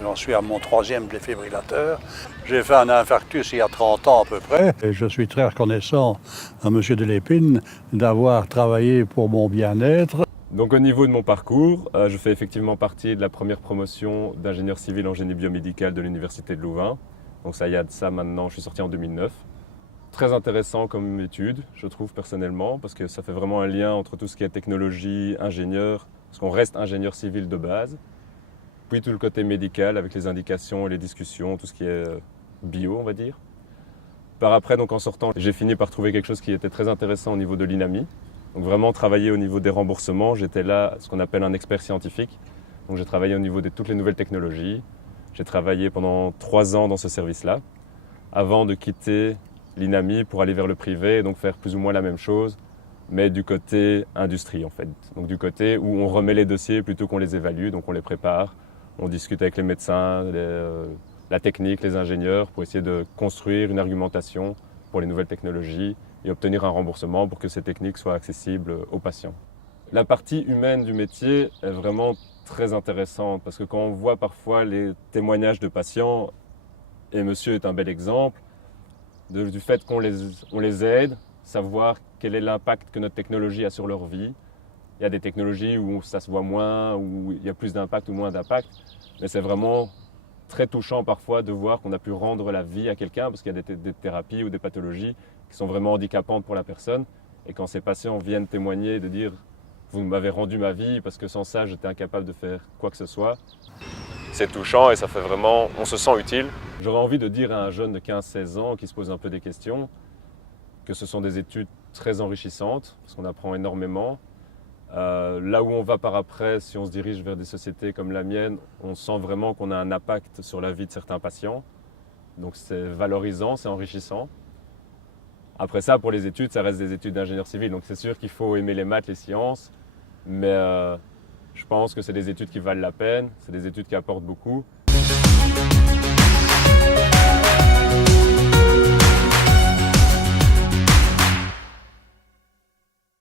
J'en suis à mon 3e défibrillateur. J'ai fait un infarctus il y a 30 ans à peu près. Et je suis très reconnaissant à M. Delépine d'avoir travaillé pour mon bien-être. Donc au niveau de mon parcours, je fais effectivement partie de la première promotion d'ingénieur civil en génie biomédical de l'Université de Louvain. Donc ça y a de ça maintenant, je suis sorti en 2009. Très intéressant comme étude, je trouve personnellement, parce que ça fait vraiment un lien entre tout ce qui est technologie, ingénieur, parce qu'on reste ingénieur civil de base, puis tout le côté médical avec les indications et les discussions, tout ce qui est bio, on va dire. Par après, donc en sortant, j'ai fini par trouver quelque chose qui était très intéressant au niveau de l'INAMI. Donc vraiment travailler au niveau des remboursements, j'étais là ce qu'on appelle un expert scientifique. Donc j'ai travaillé au niveau de toutes les nouvelles technologies. J'ai travaillé pendant 3 ans dans ce service-là, avant de quitter l'INAMI pour aller vers le privé et donc faire plus ou moins la même chose, mais du côté industrie en fait. Donc du côté où on remet les dossiers plutôt qu'on les évalue, donc on les prépare, on discute avec les médecins, la technique, les ingénieurs pour essayer de construire une argumentation pour les nouvelles technologies et obtenir un remboursement pour que ces techniques soient accessibles aux patients. La partie humaine du métier est vraiment très intéressante parce que quand on voit parfois les témoignages de patients, et monsieur est un bel exemple, du fait qu'on les aide, savoir quel est l'impact que notre technologie a sur leur vie. Il y a des technologies où ça se voit moins, où il y a plus d'impact ou moins d'impact, mais c'est vraiment très touchant parfois de voir qu'on a pu rendre la vie à quelqu'un parce qu'il y a des thérapies ou des pathologies qui sont vraiment handicapantes pour la personne. Et quand ces patients viennent témoigner, de dire « vous m'avez rendu ma vie parce que sans ça j'étais incapable de faire quoi que ce soit », c'est touchant et ça fait vraiment, on se sent utile. J'aurais envie de dire à un jeune de 15-16 ans qui se pose un peu des questions que ce sont des études très enrichissantes parce qu'on apprend énormément. Là où on va par après, si on se dirige vers des sociétés comme la mienne, on sent vraiment qu'on a un impact sur la vie de certains patients. Donc c'est valorisant, c'est enrichissant. Après ça, pour les études, ça reste des études d'ingénieur civil. Donc c'est sûr qu'il faut aimer les maths, les sciences, mais je pense que c'est des études qui valent la peine, c'est des études qui apportent beaucoup.